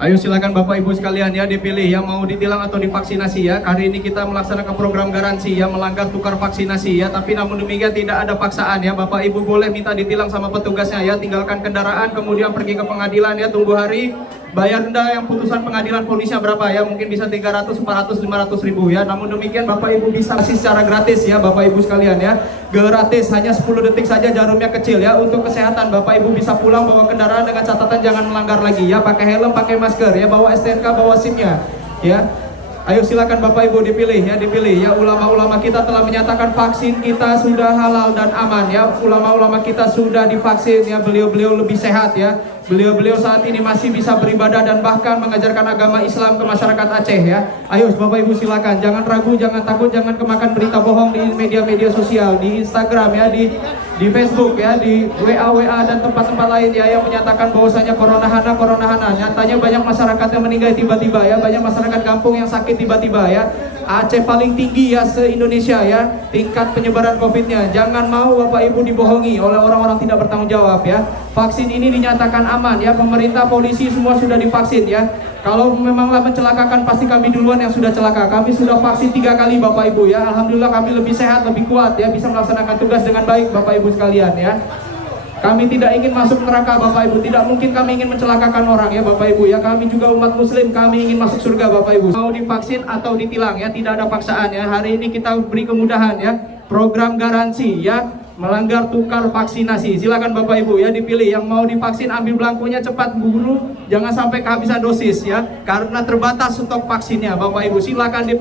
Ayo silakan Bapak Ibu sekalian ya, dipilih yang mau ditilang atau divaksinasi ya. Hari ini kita melaksanakan program garansi ya, melanggar tukar vaksinasi ya. Tapi namun demikian tidak ada paksaan ya. Bapak Ibu boleh minta ditilang sama petugasnya ya. Tinggalkan kendaraan kemudian pergi ke pengadilan ya. Tunggu hari. Bayar denda yang putusan pengadilan polisnya berapa ya? Mungkin bisa 300, 400, 500 ribu ya. Namun demikian Bapak Ibu bisa kasih secara gratis ya Bapak Ibu sekalian ya. Gratis, hanya 10 detik saja, jarumnya kecil ya. Untuk kesehatan Bapak Ibu bisa pulang bawa kendaraan dengan catatan jangan melanggar lagi ya. Pakai helm, pakai masker ya, bawa STNK, bawa SIM-nya ya. Ayo silakan Bapak Ibu dipilih ya, dipilih ya. Ulama-ulama kita telah menyatakan vaksin kita sudah halal dan aman ya. Ulama-ulama kita sudah divaksin ya, beliau-beliau lebih sehat ya. Beliau-beliau saat ini masih bisa beribadah dan bahkan mengajarkan agama Islam ke masyarakat Aceh ya. Ayo Bapak Ibu silakan, jangan ragu, jangan takut, jangan kemakan berita bohong di media-media sosial, di Instagram ya, di Facebook ya, di WA dan tempat-tempat lain ya yang menyatakan bahwasanya corona hana. Nyatanya banyak masyarakat yang meninggal tiba-tiba ya, banyak masyarakat kampung yang sakit tiba-tiba ya. Aceh paling tinggi ya se-Indonesia ya tingkat penyebaran COVID-nya. Jangan mau Bapak Ibu dibohongi oleh orang-orang tidak bertanggung jawab ya. Vaksin ini dinyatakan aman ya, pemerintah, polisi semua sudah divaksin ya. Kalau memanglah mencelakakan pasti kami duluan yang sudah celaka. Kami sudah vaksin 3 kali Bapak Ibu ya. Alhamdulillah kami lebih sehat, lebih kuat ya, bisa melaksanakan tugas dengan baik Bapak Ibu sekalian ya. Kami tidak ingin masuk neraka Bapak Ibu, tidak mungkin kami ingin mencelakakan orang ya Bapak Ibu ya. Kami juga umat muslim, kami ingin masuk surga Bapak Ibu. Mau divaksin atau ditilang ya, tidak ada paksaan ya. Hari ini kita beri kemudahan ya, program garansi ya, melanggar tukar vaksinasi. Silakan Bapak Ibu ya, dipilih yang mau divaksin, ambil belangkonya cepat buru, jangan sampai kehabisan dosis ya, karena terbatas stok vaksinnya Bapak Ibu. Silakan dipilih.